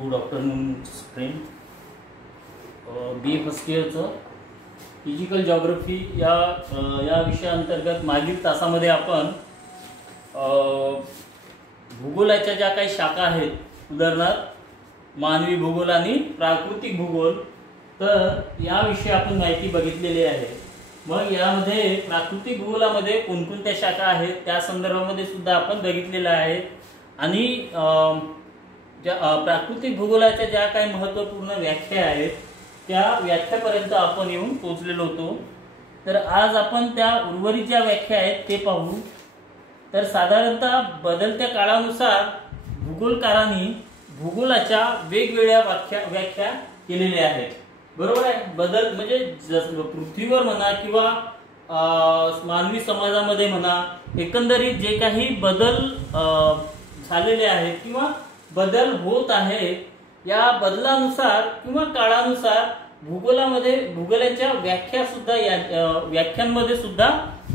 Good afternoon friend. B first इयरचं physical geography या विषयाअंतर्गत मागील तासामध्ये आपण भूगोलाच्या ज्या काही शाखा आहेत, उदाहरणार्थ मानवी भूगोल आणि प्राकृतिक भूगोल, तर याविषयी आपण माहिती बघितलेली आहे. मग यामध्ये प्राकृतिक भूगोलामध्ये कोणकोणत्या शाखा आहेत त्या संदर्भामध्ये सुद्धा आपण बघितलेलं आहे. आणि ज्या प्राकृतिक भूगोलाच्या ज्या काही महत्त्वपूर्ण व्याख्या आहेत त्या व्याख्यापर्यंत आपण येऊन पोहोचलेलो होतो. तर आज आपण त्या उर्वरित ज्या व्याख्या आहेत ते पाहू. तर साधारणतः बदलत्या काळानुसार भूगोलकारांनी भूगोलाच्या वेगवेगळ्या व्याख्या केलेल्या आहेत. बरोबर आहे. बदल म्हणजे पृथ्वीवर म्हणा किंवा मानवी समाजामध्ये म्हणा, एकंदरीत जे काही बदल झालेले आहेत किंवा बदल होत आहे, या बदलानुसार किंवा काळानुसार भूगोलाच्या व्याख्यांमध्ये सुद्धा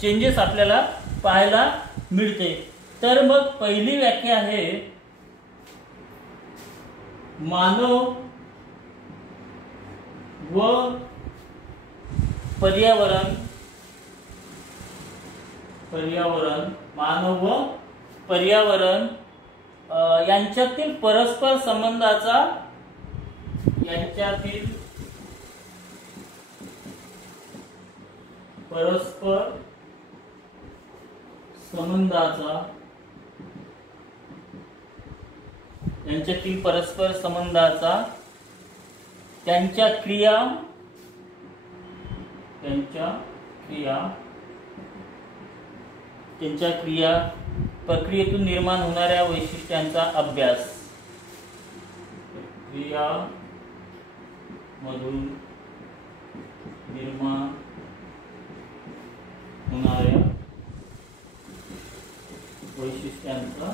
चेंजेस आपल्याला पाहायला मिळते. तर मग पहिली व्याख्या आहे मानव व पर्यावरण. मानव व पर्यावरण यांच्यातील परस्पर संबंधाचा त्यांच्या क्रिया प्रक्रियेतून निर्माण होणाऱ्या वैशिष्ट्यांचा अभ्यास. क्रियामधून निर्माण होणाऱ्या वैशिष्ट्यांचा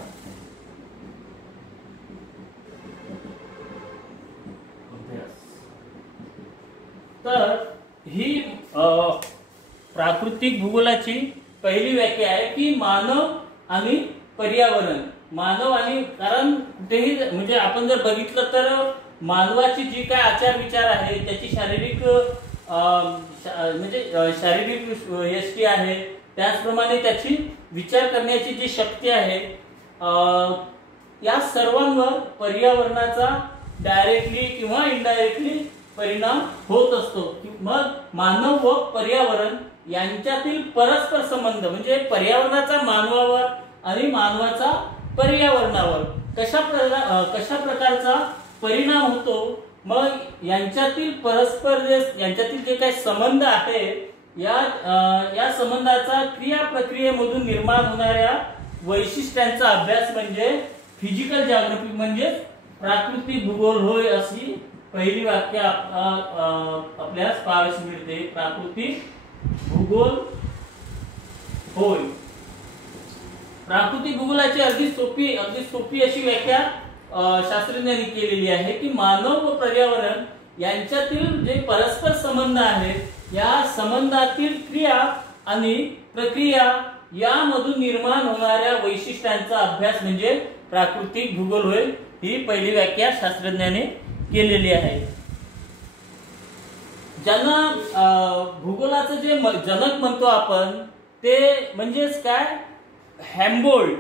अभ्यास. तर ही प्राकृतिक भूगोलाची पहिली व्याख्या आहे की मानव आणि पर्यावरण. कारण कुठेही म्हणजे आपण जर बघितलं तर मानवाची जी काय आचार विचार आहे, त्याची शारीरिक यष्टी आहे, त्याचप्रमाणे त्याची विचार करण्याची जी शक्ती आहे, या सर्वांवर पर्यावरणाचा डायरेक्टली किंवा इनडायरेक्टली परिणाम होत असतो. मग मानव व पर्यावरण यांच्यातील परस्पर संबंध म्हणजे पर्यावरणाचा मानवावर आणि मानवाचा पर्यावरणावर कशा प्रकारचा परिणाम होतो, मग यांच्यातील जे काही संबंध आहे, या संबंधाचा क्रिया प्रक्रियेमधून निर्माण होणाऱ्या वैशिष्ट्यांचा अभ्यास म्हणजे फिजिकल जॉग्राफी म्हणजे प्राकृतिक भूगोल होय, अशी पहिली व्याख्या आपल्यास पाहावयास मिळते. प्राकृतिक भूगोल होय. प्राकृतिक भूगोलाची अगदी सोपी अशी व्याख्या शास्त्रज्ञांनी केलेली आहे की मानव व पर्यावरण यांच्यातील जे परस्पर संबंध आहेत, या संबंधातील क्रिया आणि प्रक्रिया यामधून निर्माण होणाऱ्या वैशिष्ट्यांचा अभ्यास म्हणजे प्राकृतिक भूगोल होय, ही पहिली व्याख्या शास्त्रज्ञांनी केलेली आहे. ज्यांना भूगोलाचं जे जनक म्हणतो आपण ते म्हणजेच काय, हॅम्बोल्ड,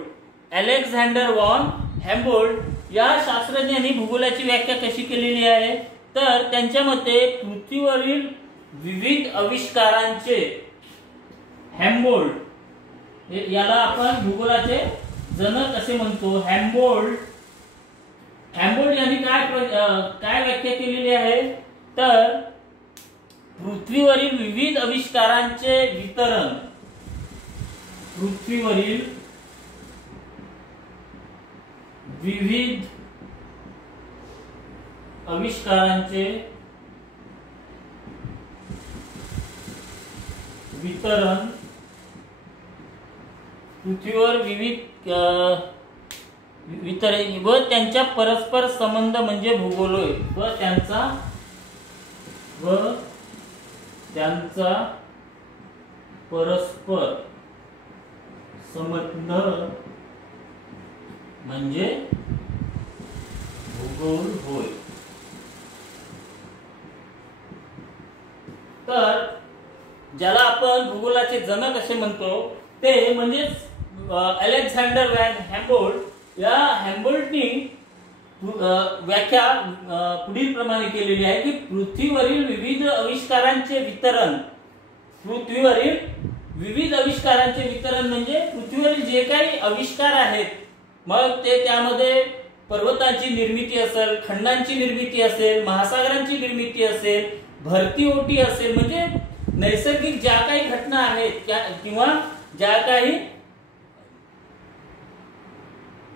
अलेक्झांडर वॉन हॅम्बोल्ड या शास्त्रज्ञांनी भूगोलाची व्याख्या कशी केलेली आहे, तर त्यांच्या मते पृथ्वीवरील विविध आविष्कारांचे हॅम्बोल्ड, याला आपण भूगोलाचे जनक असे म्हणतो. हॅम्बोल्ड यांनी काय व्याख्या केलेली आहे, तर पृथ्वीवरील विविध आविष्कारांचे वितरण, पृथ्वीवर विविध वितरण व त्यांच्या परस्पर संबंध म्हणजे भूगोल होय. व त्यांचा परस्पर संबंध म्हणजे भूगोल भूगोल होय. तर ज्याला आपण भूगोलाचे जनक असे म्हणतो ते म्हणजे अलेक्झांडर व्हॅन हॅम्बोल्ट. या हॅम्बोल्टनी व्याख्या पुढील प्रमाणे केलेली आहे की पृथ्वीवरील विविध आविष्कारांचे वितरण म्हणजे पृथ्वीवरील जे काही आविष्कार आहेत, मग ते त्यामध्ये पर्वतांची निर्मिती असेल, खंडांची निर्मिती असेल, महासागरांची निर्मिती असेल, भरती ओटी असेल, म्हणजे नैसर्गिक ज्या काही घटना आहेत किंवा ज्या काही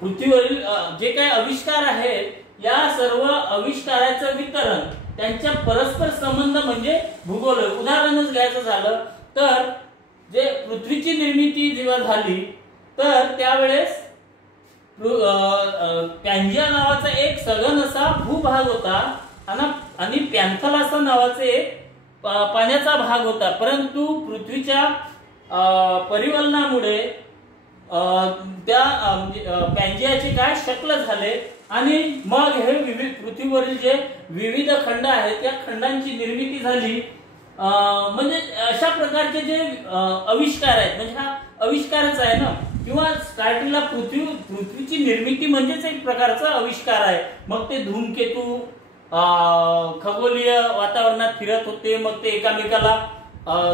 पृथ्वीवरील जे काही आविष्कार आहेत, या सर्व आविष्काराचं वितरण, त्यांच्या परस्पर संबंध म्हणजे भूगोल. उदाहरणच घ्यायचं झालं तर जे पृथ्वीची निर्मिती जेव्हा झाली तर त्यावेळेस पॅंजिया नावाचा एक सघन असा भूभाग होता आणि पॅन्थलासा नावाचा एक पाण्याचा भाग होता. परंतु पृथ्वीच्या परिवलनामुळे त्या पॅंजियाचे काय शकल झाले आणि मग हे पृथ्वीवरील जे विविध खंड आहेत त्या खंडांची निर्मिती झाली. म्हणजे अशा प्रकारचे जे आविष्कार आहेत, म्हणजे हा आविष्कारच आहे ना, किंवा स्टार्टिंगला पृथ्वीची निर्मिती म्हणजेच एक प्रकारचा आविष्कार आहे. मग ते धूमकेतू खगोलीय वातावरणात फिरत होते, मग ते एकामेकाला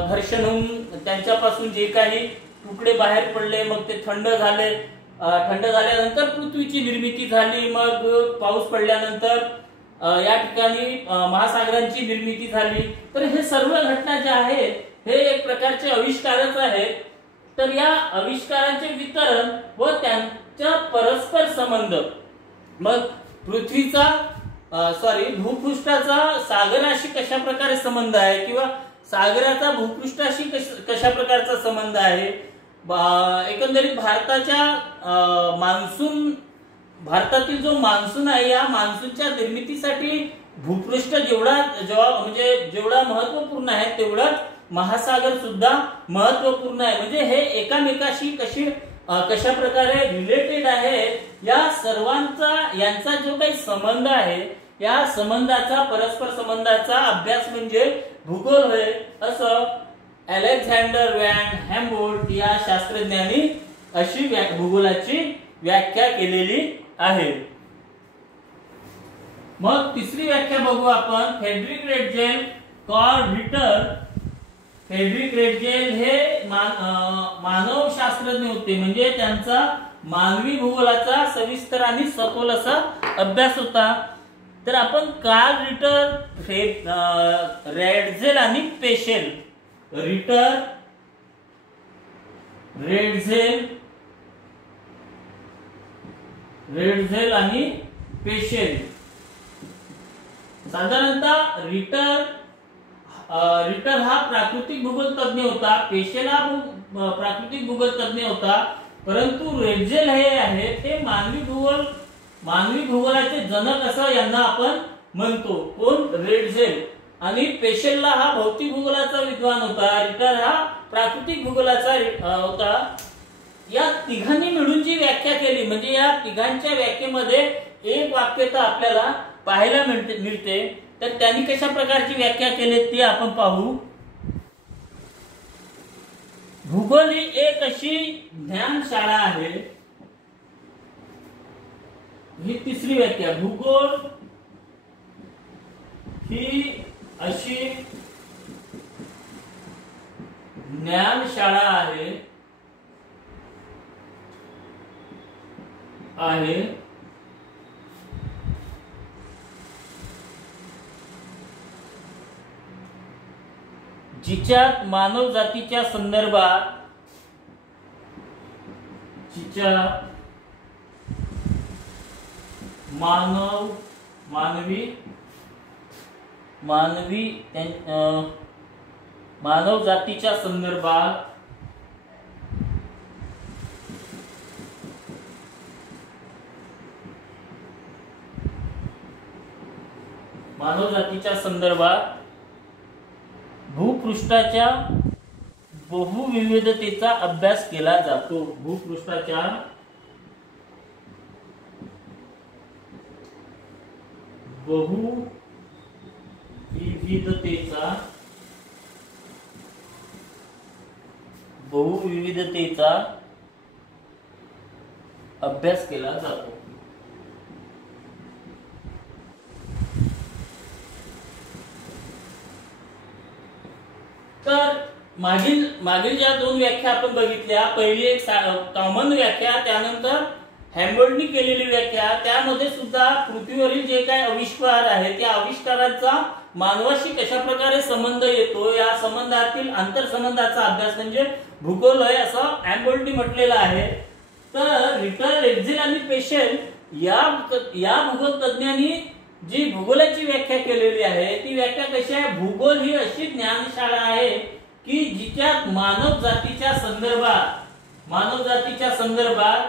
घर्षण होऊन त्यांच्यापासून जे काही तुकडे बाहेर पडले, मग ते थंड झाल्यानंतर पृथ्वीची निर्मिती झाली. मग पाऊस पडल्यानंतर या ठिकाणी महासागरांची निर्मिती झाली. तर हे सर्व घटना ज्या आहेत हे एक प्रकारचे आविष्कारच आहेत. तर या आविष्कारांचे वितरण व त्यांचा परस्पर संबंध, मग भूपृष्ठाचा सागराशी कशा प्रकारे संबंध आहे किंवा सागराचा भूपृष्ठाशी कशा प्रकारचा संबंध आहे. एकंदरीत भारतातील जो मान्सून आहे, या मान्सूनच्या निर्मितीसाठी भूपृष्ठ जेवढा महत्वपूर्ण आहे तेवढाच महासागर सुद्धा महत्वपूर्ण आहे. म्हणजे हे एकामेकाशी कशा प्रकारे रिलेटेड आहे, या सर्वांचा यांचा जो काही संबंध आहे, या संबंधाचा परस्पर संबंधाचा अभ्यास म्हणजे भूगोल होय, असं अलेक्झांडर व्हॅन हॅम्बोल्ट या शास्त्रज्ञांनी अशी भूगोलाची व्याख्या केलेली आहे. मग तिसरी व्याख्या बघू आपण. फ्रेडरिक रेटजेल, कार्ल रिटर. फ्रेडरिक रेटजेल हे मानव शास्त्रज्ञ होते, म्हणजे त्यांचा मानवी भूगोलाचा सविस्तर आणि सखोल असा अभ्यास होता. तर आपण कार्ल रिटर, रेटजेल आणि पेशेल. रिटर, रेटजेल आणि पेशेल. साधारणतः रिटर हा प्राकृतिक भूगोल तज्ञ होता, पेशेल हा प्राकृतिक भूगोल तज्ञ होता. परंतु रेटजेल हे आहे ते मानवी भूगोलाचे जनक असं यांना आपण म्हणतो. कोण? रेटजेल. आणि पेशेलला हा भौतिक भूगोलाचा विद्वान होता, रिटर हा प्राकृतिक भूगोलाचा होता. या तिघांनी मिळून जी व्याख्या केली, म्हणजे या तिघांच्या व्याख्येमध्ये एक वाक्यता आपल्याला पाहायला मिळते. तर त्यांनी कशा प्रकारची व्याख्या केली ती आपण पाहू. भूगोल ही एक अशी ज्ञानशाळा आहे. ही तिसरी व्याख्या. भूगोल ही अशी ज्ञानशाळा आहे जिच्यात मानव जातीच्या संदर्भात मानव जातीच्या संदर्भात भूपृष्ठाच्या बहुविविधतेचा अभ्यास केला जातो. भूपृष्ठाच्या बहुविविधतेचा अभ्यास केला जातो. तर मागील ज्या दोन व्याख्या आपण बघितल्या, पहिली एक कॉमन व्याख्या, त्यानंतर हॅम्बर्टनी केलेली व्याख्या, त्यामध्ये सुद्धा पृथ्वीवरील जे काही आविष्कार आहे त्या आविष्काराचा मानवाशी कशा प्रकारे संबंध येतो, या संबंधातील आंतरसंबंधाचा अभ्यास म्हणजे भूगोल आहे असं हॅम्बर्टनी म्हटलेलं आहे. तर रिटर, रेड्झेल आणि पेशेल या भूगोल तज्ञांनी जी भूगोलाची व्याख्या केलेली आहे ती व्याख्या कशी आहे, भूगोल ही अशी ज्ञानशाळा आहे की जिच्यात मानव जातीच्या संदर्भात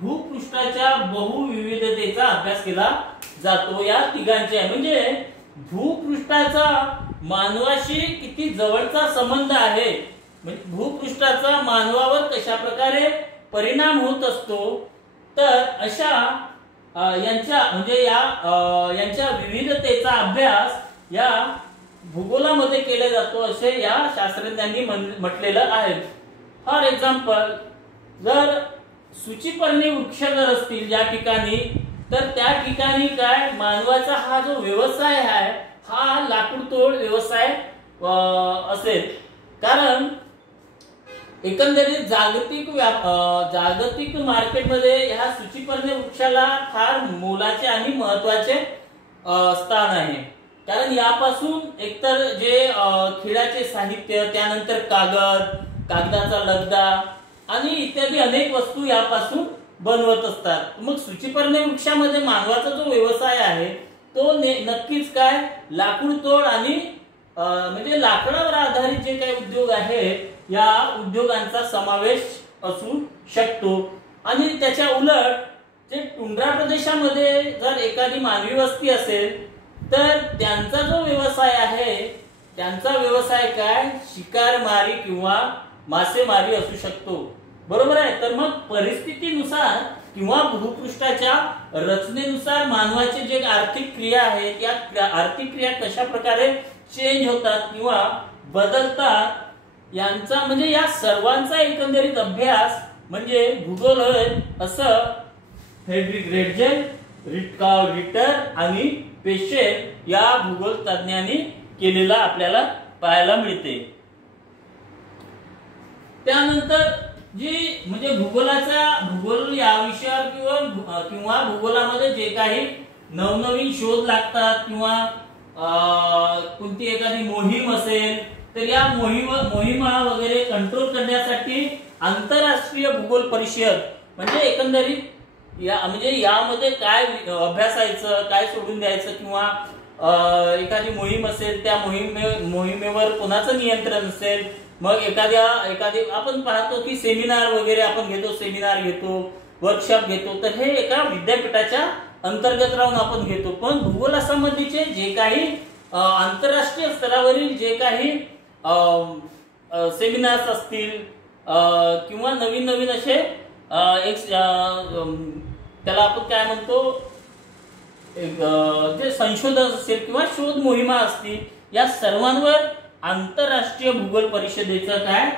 भूपृष्ठाच्या बहुविविधतेचा अभ्यास केला जातो. या तिघांचे म्हणजे भूपृष्ठाचा मानवाशी किती जवळचा संबंध आहे, म्हणजे भूपृष्ठाचा मानवावर कशा प्रकारे परिणाम होत असतो, तर अशा यांच्या विविधतेचा अभ्यास या भूगोलामध्ये केला जातो असे या शास्त्रज्ञांनी म्हटलेलं आहे. फॉर एक्झाम्पल, जर सूचीपर्णी वृक्ष जर असतील ज्या ठिकाणी, तर त्या ठिकाणी काय मानवाचा हा जो व्यवसाय आहे हा लाकूडतोड व्यवसाय असेल. कारण एकंदरीत जागतिक मार्केटमध्ये ह्या सूचीपर्णी वृक्षाला फार मोलाचे आणि महत्वाचे स्थान आहे. कारण यापासून एकतर जे खिळ्याचे साहित्य, त्यानंतर कागदाचा लगदा आणि इत्यादी अनेक वस्तू यापासून बनवत असतात. मग सूचीपर्णी वृक्षामध्ये मानवाचा जो व्यवसाय आहे तो नक्कीच काय लाकूड तोड आणि म्हणजे लाकडावर आधारित जे काही उद्योग आहे या उद्योगांचा समावेश असू शकतो. आणि त्याच्या उलट जे टुंड्रा प्रदेशामध्ये जर एखादी मानवी वस्ती असेल तर त्यांचा जो व्यवसाय आहे, त्यांचा व्यवसाय काय शिकार मारी किंवा मासेमारी असू शकतो. बरोबर आहे. तर मग परिस्थितीनुसार किंवा भूपृष्ठाच्या रचनेनुसार मानवाचे जे आर्थिक क्रिया आहेत या आर्थिक क्रिया कशा प्रकारे चेंज होतात किंवा बदलतात यांचा म्हणजे या सर्वांचा एकंदरीत अभ्यास म्हणजे भूगोल होय असं फ्रेडरिक रेड्झेल, रिटर आणि पेशेल या भूगोल तज्ञांनी केलेला आपल्याला पाहायला मिळते. त्यानंतर जी म्हणजे भूगोल या विषयावर किंवा भूगोलामध्ये जे काही नवनवीन शोध लागतात किंवा कोणती एखादी मोहीम असेल तर या मोहिमा वगैरे कंट्रोल करण्यासाठी आंतरराष्ट्रीय भूगोल परिषद म्हणजे एकंदरीत यामध्ये काय अभ्यासायचं, काय सोडून द्यायचं किंवा एखादी मोहीम असेल त्या मोहिमेवर कोणाचं नियंत्रण असेल, मग एखादी आपण पाहतो की सेमिनार वगैरे आपण घेतो, वर्कशॉप घेतो, तर हे एका विद्यापीठाच्या अंतर्गत राहून आपण घेतो. पण भूगोलासंबंधीचे जे काही आंतरराष्ट्रीय स्तरावरील जे काही सेमिनार्स असतील किंवा नवीन असे त्याला आपण काय म्हणतो जे संशोधन असेल किंवा शोध मोहिमा असतील या सर्वांवर आंतरराष्ट्रीय भूगोल परिषदेचं काय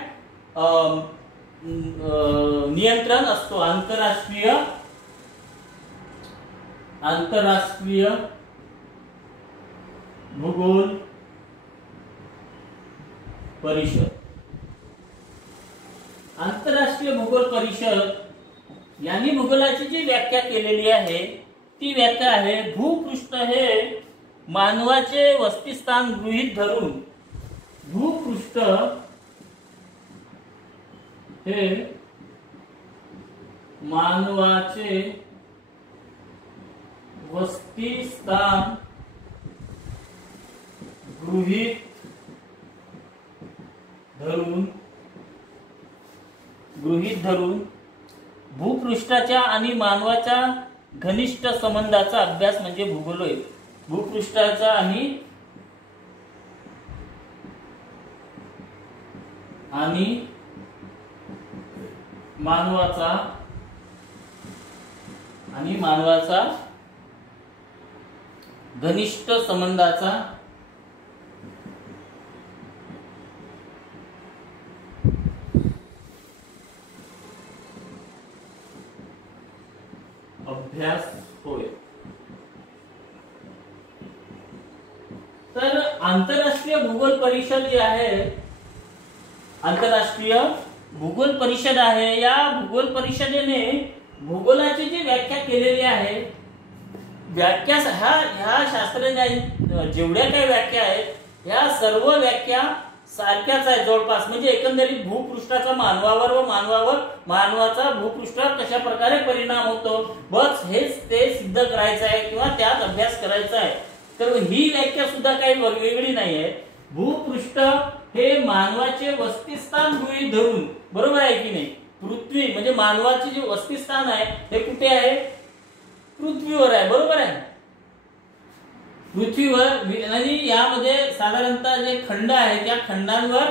नियंत्रण असतो. आंतरराष्ट्रीय भूगोल परिषद. आंतरराष्ट्रीय भूगोल परिषद यांनी भूगोलाची जी व्याख्या केलेली आहे ती व्याख्या आहे भूपृष्ठ हे मानवाचे वस्तीस्थान गृहीत धरून भूपृष्ठ हे मानवाचे वस्तीस्थान गृहीत धरून भूपृष्ठाच्या आणि मानवाच्या घनिष्ठ संबंधाचा अभ्यास म्हणजे भूगोल होय. भूपृष्ठाचा आणि मानवाचा घनिष्ठ संबंधाचा अभ्यास होय। तर आंतरराष्ट्रीय भूगोल परिषद जी आहे, आंतरराष्ट्रीय भूगोल परिषद आहे, या भूगोल परिषदेने भूगोलाची जी व्याख्या केलेली आहे, व्याख्या ह्या शास्त्रज्ञांनी जेवढ्या काही व्याख्या आहेत ह्या सर्व व्याख्या सारख्याच आहेत जवळपास। म्हणजे एकंदरीत भूपृष्ठाचा मानवावर व मानवाचा भूपृष्ठावर कशा प्रकारे परिणाम होतो, बस हेच ते सिद्ध करायचं आहे किंवा त्यात अभ्यास करायचा आहे। तर ही व्याख्या सुद्धा काही वेगळी नाही आहे। भूपृष्ठ हे मानवाचे वसतिस्थान गृहीत धरून, बरोबर आहे की नाही, पृथ्वी म्हणजे मानवाचे जे वसतिस्थान आहे हे कुठे आहे, पृथ्वीवर आहे, बरोबर आहे, पृथ्वीवर। आणि यामध्ये साधारणतः जे खंड आहे त्या खंडांवर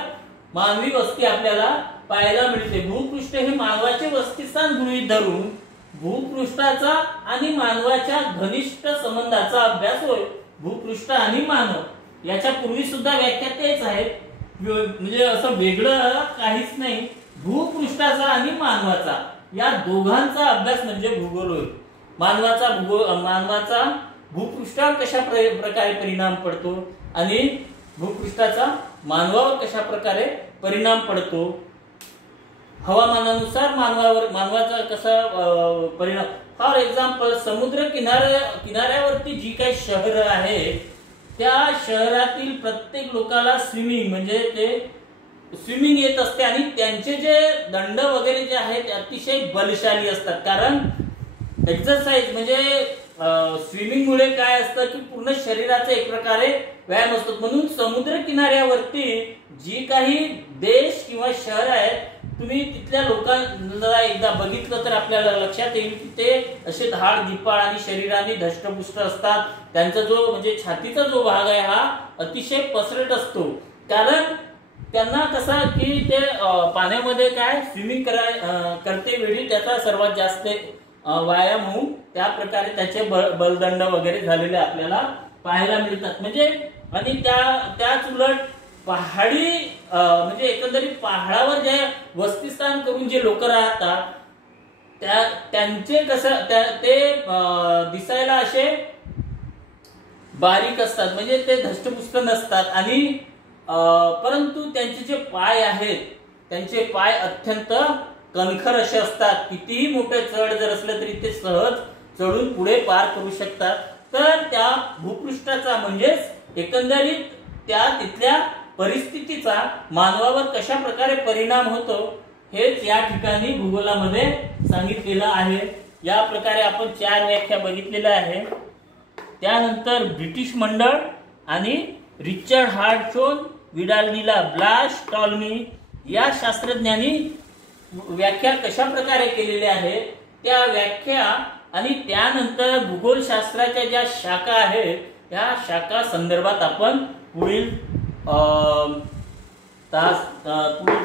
मानवी वस्ती आपल्याला पाहायला मिळते। भूपृष्ठ हे मानवाचे वसतिस्थान गृहीत धरून भूपृष्ठाचा आणि मानवाच्या घनिष्ठ संबंधाचा अभ्यास होय। भूपृष्ठ आणि मानव याच्या पूर्वी सुद्धा व्याख्या तेच आहेत, म्हणजे असं वेगळं काहीच नाही। भूपृष्ठाचा आणि मानवाचा या दोघांचा अभ्यास म्हणजे भूगोल होय। मानवाचा भूपृष्ठावर कशा प्रकारे परिणाम पडतो आणि भूपृष्ठाचा मानवावर कशा प्रकारे परिणाम पडतो, हवामानानुसार मानवाचा कसा परिणाम। फॉर एक्झाम्पल, समुद्र किनाऱ्यावरती जी काही शहरं आहेत त्या शहरातील प्रत्येक लोकाला स्विमिंग म्हणजे ते स्विमिंग येत असते आणि त्यांचे जे दंड वगैरे जे आहेत अतिशय बलशाली असतात। कारण एक्सरसाइज म्हणजे स्विमिंग मुळे काय असतं की पूर्ण शरीराचा एक प्रकारे व्यायाम असतो। म्हणून समुद्र किनाऱ्यावरती जी काही देश किंवा शहर आहेत, तुम्ही तिथल्या लोकांना एकदा बघितलं तर आपल्याला लक्षात येईल की ते असे धाड दिपाळ आणि शरीराने धष्टपुष्ट असतात। त्यांचा जो म्हणजे छातीचा जो भाग आहे हा अतिशय पसरट असतो। कारण त्यांना कसं की ते पाण्यामध्ये काय स्विमिंग करते वेळी त्याचा सर्वात जास्त व्यायाम होऊन त्या प्रकारे त्याचे बलदंड वगैरे झालेले आपल्याला पाहायला मिळतात। म्हणजे आणि त्याच उलट पहाडी म्हणजे एकंदरीत पहाडावर जे वसतिस्थान करून जे लोक राहतात त्यांचे कसं ते दिसायला असे बारीक असतात, म्हणजे ते धष्टपुष्ट नसतात आणि परंतु त्यांचे जे पाय आहेत त्यांचे पाय अत्यंत कणखर असे असतात। कितीही मोठे चढ जर असले तरी ते सहज चढून पुढे पार करू शकतात। तर त्या भूपृष्ठाचा म्हणजेच एकंदरीत त्या तिथल्या परिस्थितीचा मानवावर कशा प्रकारे परिणाम होतो हेच या ठिकाणी भूगोलामध्ये सांगितलेलं आहे। या प्रकारे आपण 4 व्याख्या बघितलेल्या आहेत। त्यानंतर ब्रिटिश मंडळ आणि रिचर्ड हार्टशोन, विडाल्डिला, ब्लाश टॉल्मी या शास्त्रज्ञांनी व्याख्या कशा प्रकारे केलेल्या आहेत त्या व्याख्या आणि त्यानंतर भूगोलशास्त्राच्या ज्या शाखा आहेत या शाखा संदर्भात आपण पुढील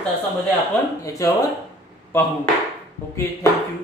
तासामध्ये आपण याच्यावर पाहू। Okay, thank you.